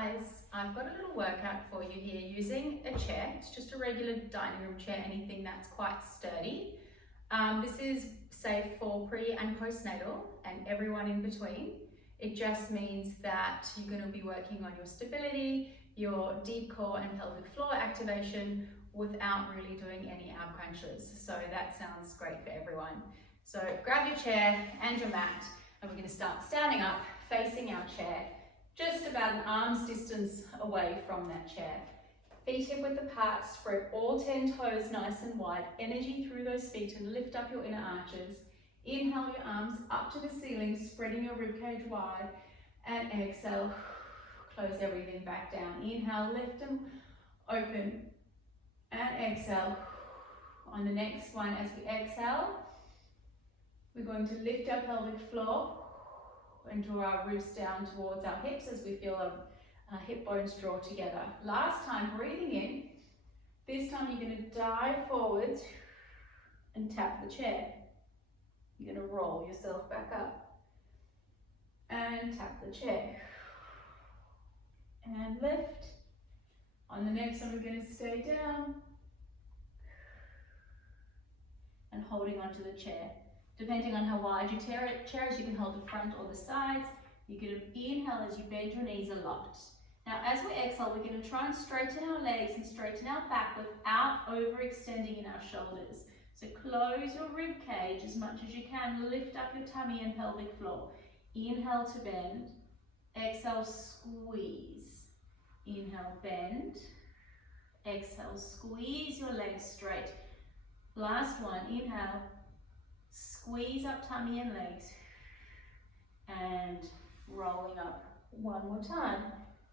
guys, I've got a little workout for you here using a chair. It's just a regular dining room chair, anything that's quite sturdy. This is safe for pre and postnatal and everyone in between. It just means that you're going to be working on your stability, your deep core and pelvic floor activation without really doing any ab crunches. So that sounds great for everyone. So grab your chair and your mat, and we're going to start standing up, facing our chair, just about an arm's distance away from that chair. Feet hip width apart, spread all 10 toes nice and wide, energy through those feet and lift up your inner arches. Inhale your arms up to the ceiling, spreading your ribcage wide, and exhale, close everything back down. Inhale, lift them open, and exhale. On the next one, as we exhale, we're going to lift our pelvic floor and draw our ribs down towards our hips as we feel our hip bones draw together. Last time, breathing in. This time you're going to dive forwards and tap the chair. You're going to roll yourself back up and tap the chair and lift. On the next one, we're going to stay down and holding onto the chair. Depending on how wide your chair is, you can hold the front or the sides. You're going to inhale as you bend your knees a lot. Now, as we exhale, we're going to try and straighten our legs and straighten our back without overextending in our shoulders. So close your rib cage as much as you can. Lift up your tummy and pelvic floor. Inhale to bend. Exhale, squeeze. Inhale, bend. Exhale, squeeze your legs straight. Last one, inhale. Squeeze up tummy and legs. And rolling up one more time.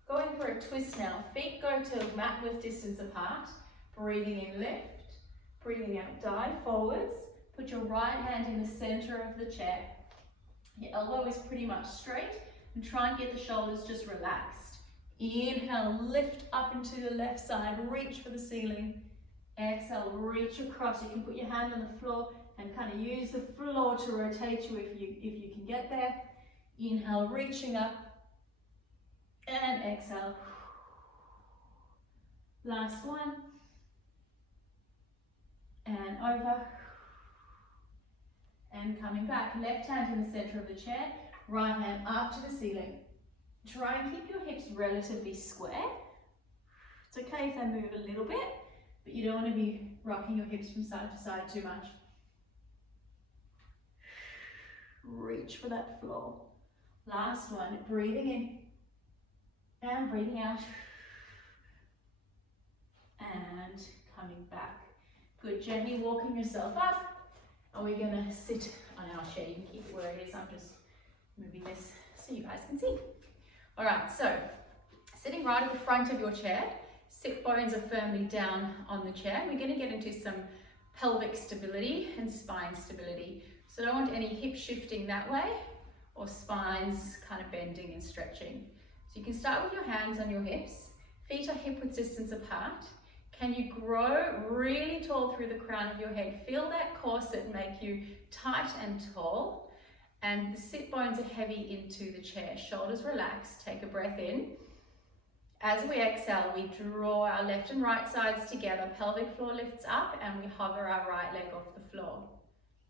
Going for a twist now. Feet go to mat width distance apart. Breathing in, lift. Breathing out, dive forwards. Put your right hand in the center of the chair. Your elbow is pretty much straight, and try and get the shoulders just relaxed. Inhale, lift up into the left side, reach for the ceiling. Exhale, reach across. You can put your hand on the floor and kind of use the floor to rotate you if you can get there. Inhale, reaching up, and exhale. Last one. And over, and coming back. Left hand in the center of the chair, right hand up to the ceiling. Try and keep your hips relatively square. It's okay if they move a little bit, but you don't want to be rocking your hips from side to side too much. Reach for that floor. Last one, breathing in and breathing out. And coming back. Good, gently walking yourself up, and we're going to sit on our chair. You can keep it where it is. I'm just moving this so you guys can see. All right, so sitting right at the front of your chair, sit bones are firmly down on the chair. We're going to get into some pelvic stability and spine stability. So don't want any hip shifting that way or spines kind of bending and stretching. So you can start with your hands on your hips. Feet are hip width distance apart. Can you grow really tall through the crown of your head? Feel that corset make you tight and tall. And the sit bones are heavy into the chair. Shoulders relaxed. Take a breath in. As we exhale, we draw our left and right sides together. Pelvic floor lifts up, and we hover our right leg off the floor.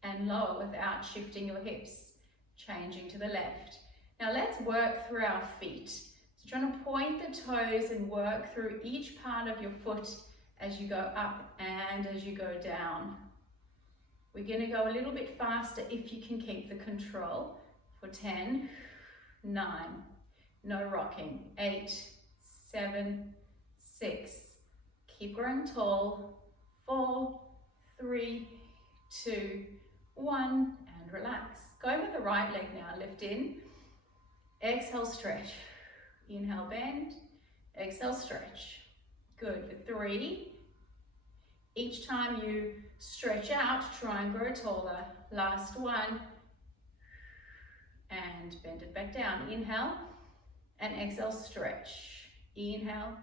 And lower without shifting your hips. Changing to the left. Now let's work through our feet. So trying to point the toes and work through each part of your foot as you go up and as you go down. We're going to go a little bit faster if you can keep the control. For 10, 9, no rocking, 8, 7, 6, keep growing tall, 4, 3, 2, 1, and relax. Go with the right leg now, lift in, exhale, stretch, inhale, bend, exhale, stretch. Good, for 3. Each time you stretch out, try and grow taller. Last one. And bend it back down. Inhale and exhale, stretch. Inhale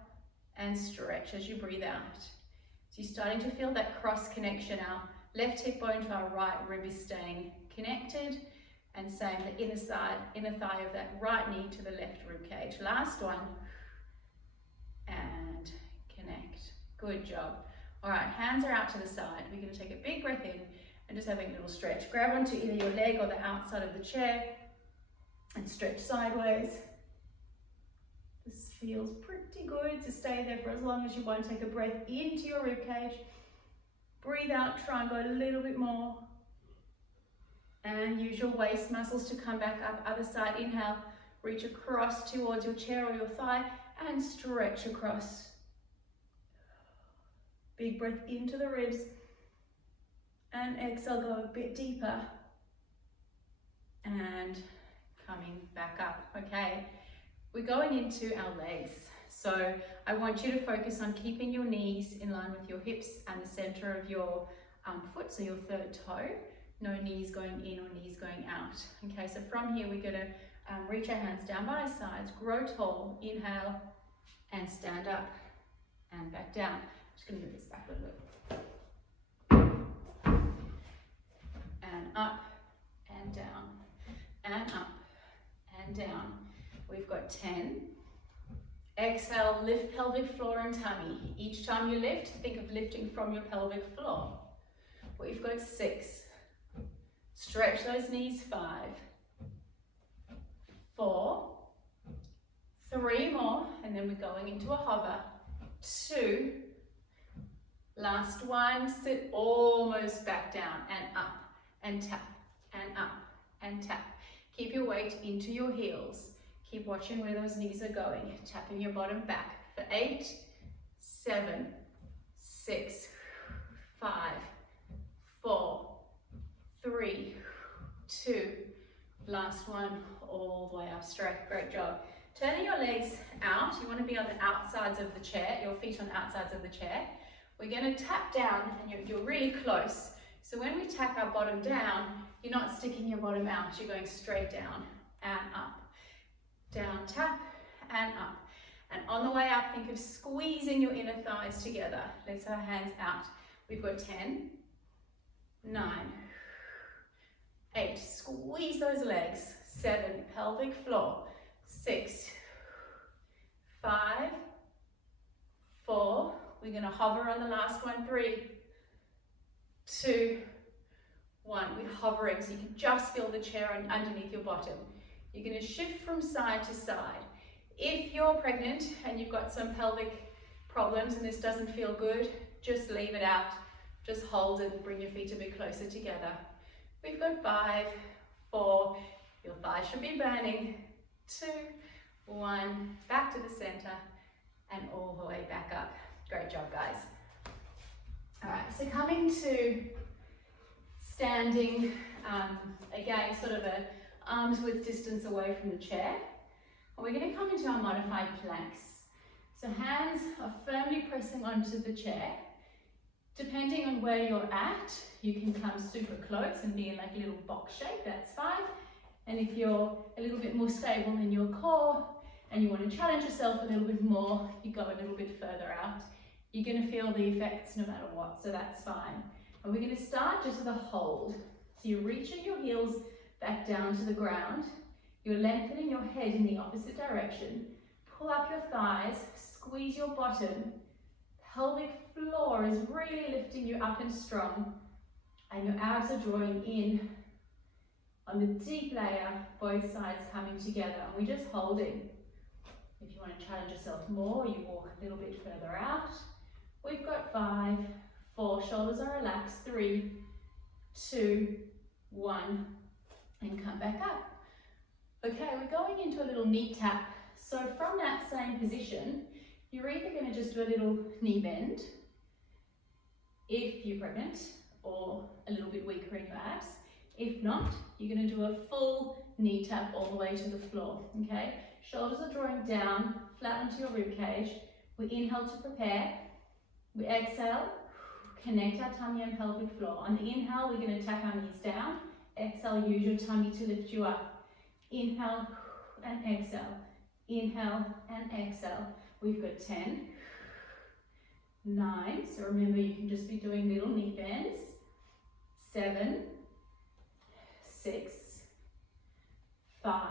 and stretch as you breathe out. So you're starting to feel that cross connection. Our left hip bone to our right rib is staying connected. And same, the inner thigh of that right knee to the left rib cage. Last one. Good job. All right, hands are out to the side. We're going to take a big breath in and just having a little stretch. Grab onto either your leg or the outside of the chair and stretch sideways. This feels pretty good to stay there for as long as you want. Take a breath into your rib cage. Breathe out, try and go a little bit more. And use your waist muscles to come back up. Other side, inhale, reach across towards your chair or your thigh and stretch across. Big breath into the ribs. And exhale, go a bit deeper. And coming back up, okay? We're going into our legs. So I want you to focus on keeping your knees in line with your hips and the center of your foot, so your third toe. No knees going in or knees going out. Okay, so from here we're going to reach our hands down by our sides, grow tall, inhale, and stand up and back down. Just going to move this back a little bit. And up and down, and up and down. We've got 10. Exhale, lift pelvic floor and tummy. Each time you lift, think of lifting from your pelvic floor. We've got 6. Stretch those knees. 5, 4, 3 more, and then we're going into a hover. 2, last one, sit almost back down and up and tap and up and tap. Keep your weight into your heels. Keep watching where those knees are going. Tapping your bottom back for 8, 7, 6, 5, 4, 3, 2, last one, all the way up straight. Great job. Turning your legs out, you want to be on the outsides of the chair, your feet on the outsides of the chair. We're going to tap down and you're really close. So when we tap our bottom down, you're not sticking your bottom out, you're going straight down and up. Down, tap, and up. And on the way up, think of squeezing your inner thighs together. Let's have our hands out. We've got 10, 9, 8, squeeze those legs. 7, pelvic floor. 6, 5, 4, we're going to hover on the last one. 3, 2, 1. We're hovering so you can just feel the chair underneath your bottom. You're going to shift from side to side. If you're pregnant and you've got some pelvic problems and this doesn't feel good, just leave it out. Just hold it and bring your feet a bit closer together. We've got 5, 4, your thighs should be burning. 2, 1, back to the center and all the way back up. Great job, guys. All right, so coming to standing, again, sort of a arms width distance away from the chair. And we're going to come into our modified planks. So hands are firmly pressing onto the chair. Depending on where you're at, you can come super close and be in like a little box shape, that's fine. And if you're a little bit more stable in your core and you want to challenge yourself a little bit more, you go a little bit further out. You're going to feel the effects no matter what, so that's fine. And we're going to start just with a hold. So you're reaching your heels back down to the ground. You're lengthening your head in the opposite direction. Pull up your thighs, squeeze your bottom. Pelvic floor is really lifting you up and strong. And your abs are drawing in on the deep layer, both sides coming together. And we're just holding. If you want to challenge yourself more, you walk a little bit further out. We've got 5, 4, shoulders are relaxed. 3, 2, 1. And come back up. Okay, we're going into a little knee tap. So from that same position, you're either going to just do a little knee bend if you're pregnant or a little bit weaker in your abs. If not, you're going to do a full knee tap all the way to the floor. Okay, shoulders are drawing down, flat onto your rib cage. We inhale to prepare. We exhale, connect our tummy and pelvic floor. On the inhale, we're going to tap our knees down. Exhale, use your tummy to lift you up. Inhale and exhale. Inhale and exhale. We've got 10, 9, so remember you can just be doing little knee bends. 7, 6, 5,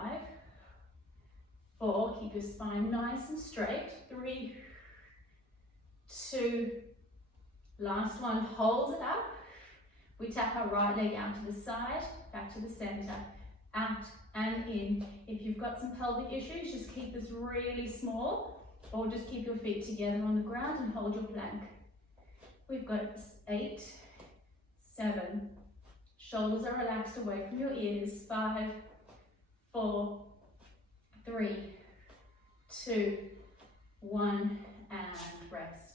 4, keep your spine nice and straight. 3, 2, Last one, hold it up. We tap our right leg out to the side, back to the center, out and in. If you've got some pelvic issues, just keep this really small, or just keep your feet together on the ground and hold your plank. We've got 8, 7, shoulders are relaxed away from your ears, 5, 4, 3, 2, 1, and rest.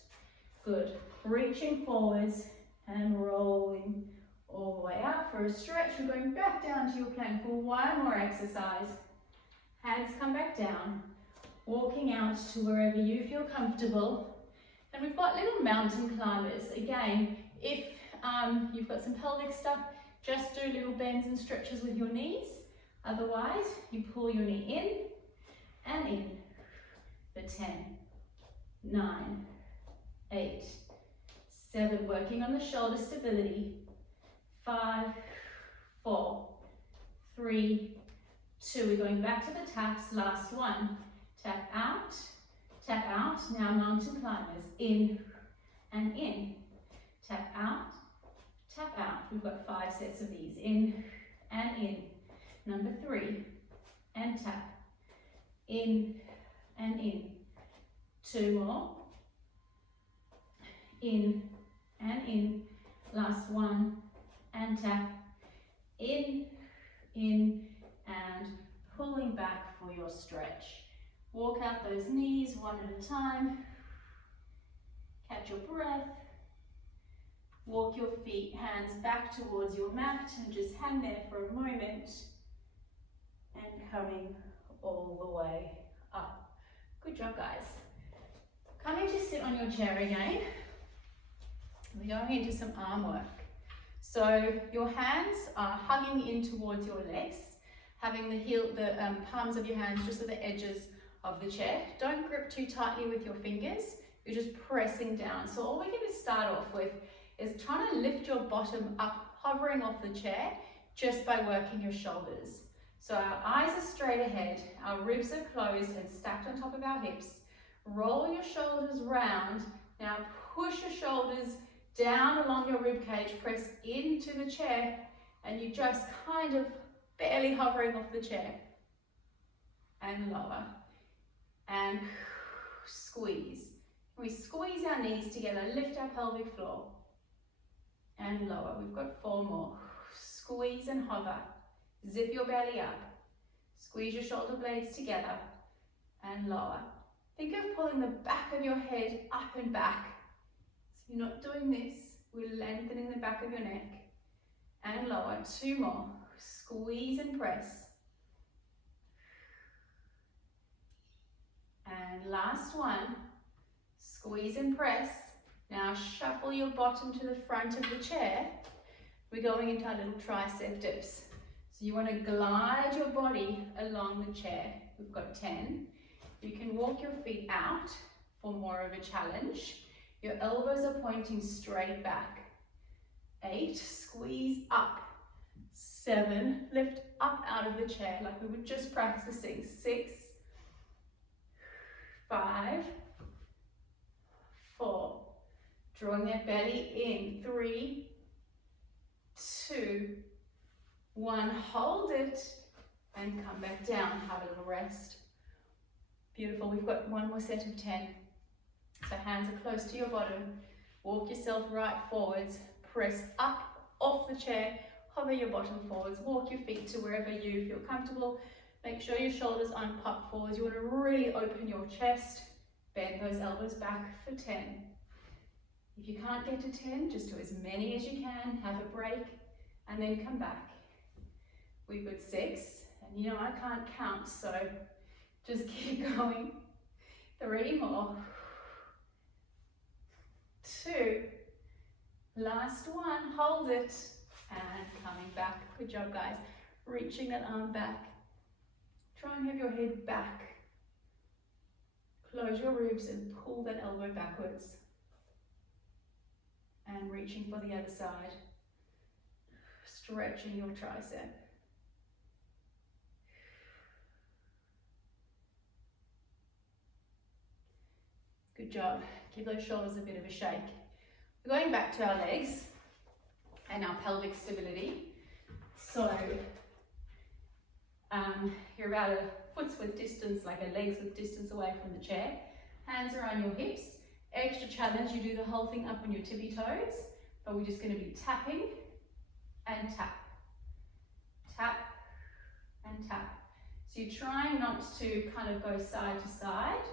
Good. Reaching forwards and rolling all the way up for a stretch. We're going back down to your plank for one more exercise. Hands come back down, walking out to wherever you feel comfortable. And we've got little mountain climbers. Again, if you've got some pelvic stuff, just do little bends and stretches with your knees. Otherwise, you pull your knee in and in for 10, 9, 8, 7, working on the shoulder stability, 5, 4, 3, 2, we're going back to the taps, last one, tap out, now mountain climbers, in and in, tap out, we've got 5 sets of these, in and in, number 3, and tap, in and in, 2 more, in and in, last one, and tap, in, and pulling back for your stretch. Walk out those knees one at a time, catch your breath, walk your feet, hands back towards your mat, and just hang there for a moment, and coming all the way up. Good job, guys. Coming to sit on your chair again. We're going into some arm work. So your hands are hugging in towards your legs, having the palms of your hands just at the edges of the chair. Don't grip too tightly with your fingers. You're just pressing down. So all we're going to start off with is trying to lift your bottom up, hovering off the chair, just by working your shoulders. So our eyes are straight ahead, our ribs are closed and stacked on top of our hips. Roll your shoulders round. Now push your shoulders down along your rib cage, press into the chair, and you just kind of barely hovering off the chair. And lower. And squeeze. We squeeze our knees together, lift our pelvic floor. And lower. We've got 4 more. Squeeze and hover. Zip your belly up. Squeeze your shoulder blades together. And lower. Think of pulling the back of your head up and back. So you're not doing this. We're lengthening the back of your neck. And lower. 2 more. Squeeze and press. And last one. Squeeze and press. Now shuffle your bottom to the front of the chair. We're going into our little tricep dips. So you want to glide your body along the chair. We've got 10. You can walk your feet out for more of a challenge. Your elbows are pointing straight back. 8, squeeze up. 7, lift up out of the chair like we were just practicing. 6, 5, 4, drawing that belly in. 3, 2, 1, hold it and come back down, have a little rest. Beautiful, we've got 1 more set of 10. So hands are close to your bottom, walk yourself right forwards, press up off the chair, hover your bottom forwards, walk your feet to wherever you feel comfortable. Make sure your shoulders aren't popped forwards. You want to really open your chest, bend those elbows back for 10. If you can't get to 10, just do as many as you can, have a break, and then come back. We've got 6, and you know I can't count, so just keep going. 3 more. 2. Last one, hold it, and coming back. Good job, guys. Reaching that arm back. Try and have your head back. Close your ribs and pull that elbow backwards. And reaching for the other side. Stretching your tricep. Good job. Give those shoulders a bit of a shake. Going back to our legs and our pelvic stability. So you're about a foot's width distance, like a leg's width distance away from the chair. Hands around your hips. Extra challenge, you do the whole thing up on your tippy toes, but we're just going to be tapping and tap. Tap and tap. So you're trying not to kind of go side to side.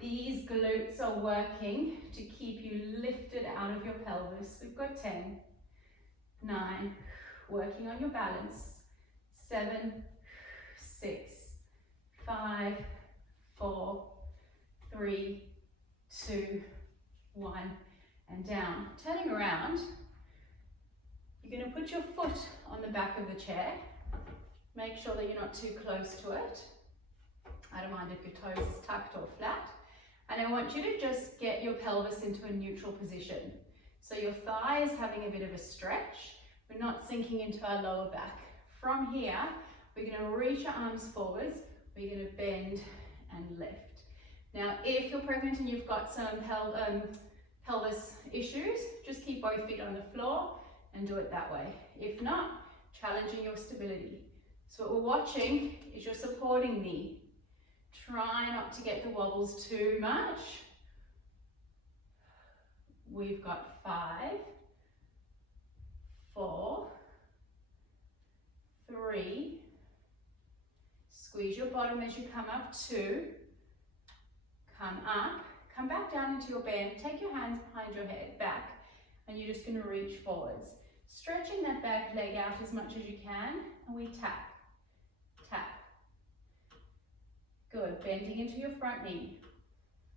These glutes are working to keep you lifted out of your pelvis. We've got 10, 9, working on your balance, 7, 6, 5, 4, 3, 2, 1, and down. Turning around, you're going to put your foot on the back of the chair. Make sure that you're not too close to it. I don't mind if your toes is tucked or flat. And I want you to just get your pelvis into a neutral position. So your thigh is having a bit of a stretch. We're not sinking into our lower back. From here, we're going to reach our arms forwards. We're going to bend and lift. Now, if you're pregnant and you've got some pelvis issues, just keep both feet on the floor and do it that way. If not, challenging your stability. So what we're watching is your supporting knee. Try not to get the wobbles too much. We've got 5, 4, 3, squeeze your bottom as you come up, 2, come up, come back down into your bend, take your hands behind your head, back, and you're just going to reach forwards. Stretching that back leg out as much as you can, and we tap, tap. Good, bending into your front knee.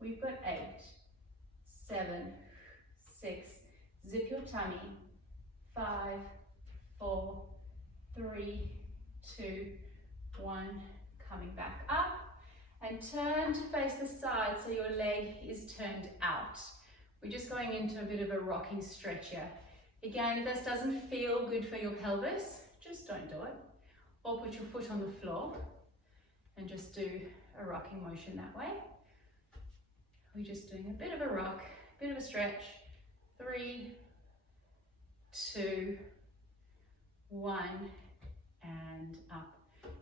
We've got 8, 7, 6, zip your tummy, 5, 4, 3, 2, 1, coming back up, and turn to face the side so your leg is turned out. We're just going into a bit of a rocking stretch here. Again, if this doesn't feel good for your pelvis, just don't do it. Or put your foot on the floor and just do a rocking motion that way. We're just doing a bit of a rock, bit of a stretch. 3, 2, 1, and up.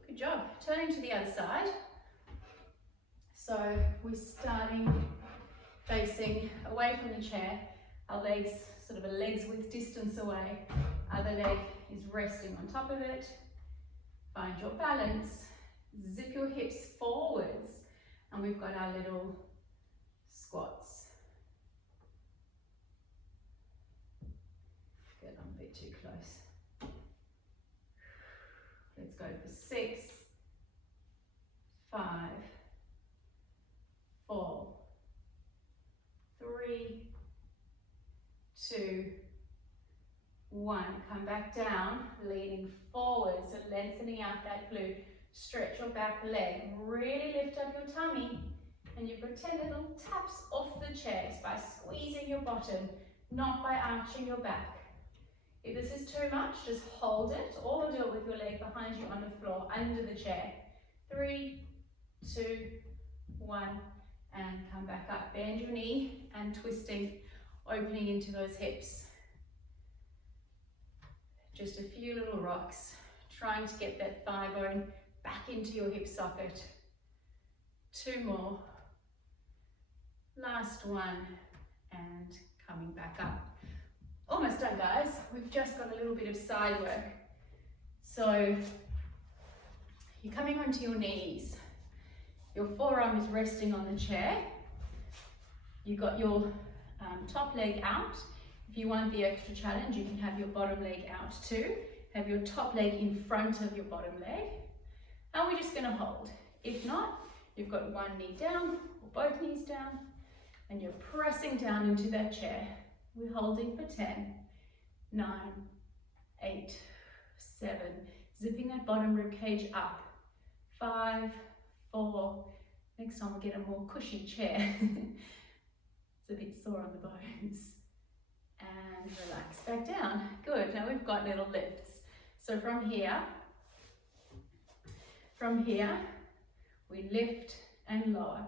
Good job. Turning to the other side. So we're starting facing away from the chair. Our legs, sort of a leg's width distance away. Other leg is resting on top of it. Find your balance. Zip your hips forwards, and we've got our little squats. Good, I'm a bit too close. Let's go for 6, 5, 4, 3, 2, 1. Come back down, leaning forward, so lengthening out that glute. Stretch your back leg, really lift up your tummy, and you've got 10 little taps off the chest by squeezing your bottom, not by arching your back. If this is too much, just hold it, or do it with your leg behind you on the floor, under the chair. 3, 2, 1, and come back up. Bend your knee and twisting, opening into those hips. Just a few little rocks, trying to get that thigh bone back into your hip socket. 2 more. Last one, and coming back up. Almost done, guys. We've just got a little bit of side work. So you're coming onto your knees. Your forearm is resting on the chair. You've got your top leg out. If you want the extra challenge, you can have your bottom leg out too. Have your top leg in front of your bottom leg. And we're just going to hold. If not, you've got one knee down or both knees down, and you're pressing down into that chair. We're holding for 10, 9, 8, 7, zipping that bottom rib cage up. 5, 4, next time we'll get a more cushy chair. It's a bit sore on the bones. And relax back down. Good, now we've got little lifts. So from here, we lift and lower.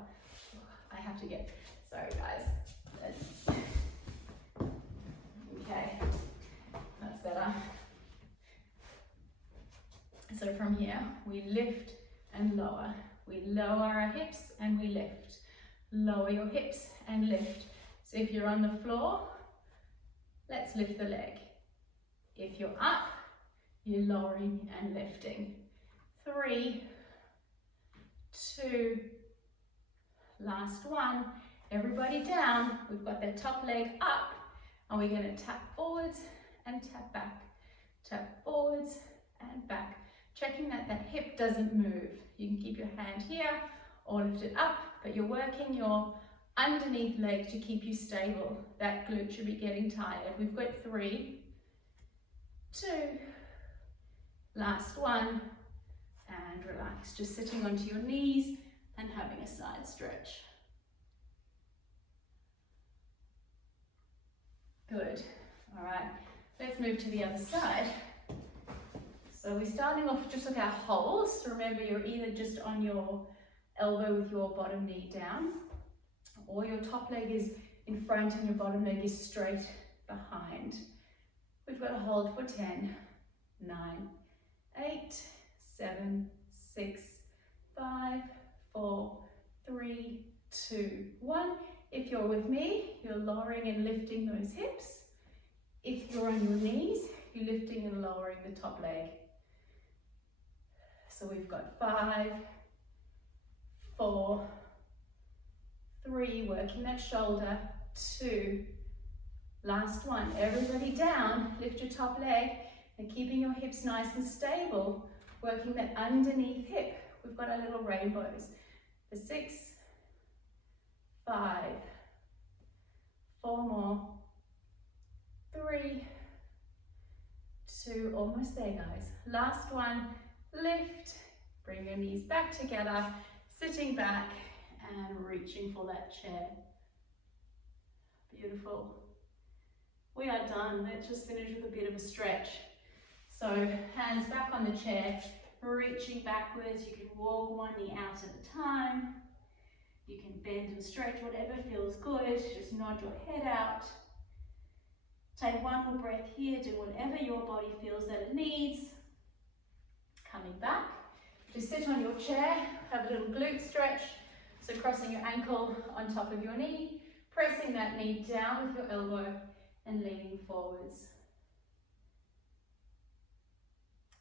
I have to get, sorry guys, let's we lift and lower. We lower our hips and we lift. Lower your hips and lift. So if you're on the floor, let's lift the leg. If you're up, you're lowering and lifting. 3, 2, last one. Everybody down. We've got that top leg up and we're going to tap forwards and tap back. Tap forwards and back. Checking that that hip doesn't move. You can keep your hand here or lift it up, but you're working your underneath leg to keep you stable. That glute should be getting tired. We've got 3, 2, last one, and relax. Just sitting onto your knees and having a side stretch. Good. All right, let's move to the other side. So we're starting off just with our holds. Remember, you're either just on your elbow with your bottom knee down, or your top leg is in front and your bottom leg is straight behind. We've got a hold for 10, 9, 8, 7, 6, 5, 4, 3, 2, 1. If you're with me, you're lowering and lifting those hips. If you're on your knees, you're lifting and lowering the top leg. So we've got 5, 4, 3, working that shoulder, 2, last one. Everybody down, lift your top leg and keeping your hips nice and stable, working that underneath hip. We've got our little rainbows. For 6, 5, 4 more, 3, 2, almost there guys. Last one, lift, bring your knees back together, sitting back and reaching for that chair. Beautiful. We are done. Let's just finish with a bit of a stretch. So hands back on the chair, reaching backwards. You can walk one knee out at a time. You can bend and stretch, whatever feels good. Just nod your head out. Take one more breath here. Do whatever your body feels that it needs. Coming back. Just sit on your chair. Have a little glute stretch. So crossing your ankle on top of your knee. Pressing that knee down with your elbow and leaning forwards.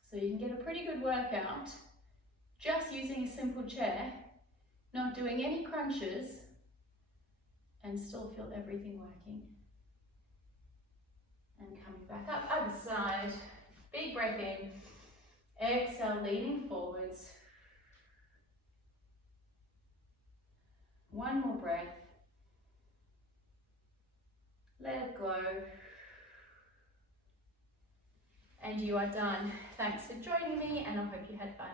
So you can get a pretty good workout just using a simple chair, not doing any crunches, and still feel everything working. And coming back up, other side. Big breath in. Exhale, leaning forwards. One more breath. Let it go. And you are done. Thanks for joining me, and I hope you had fun.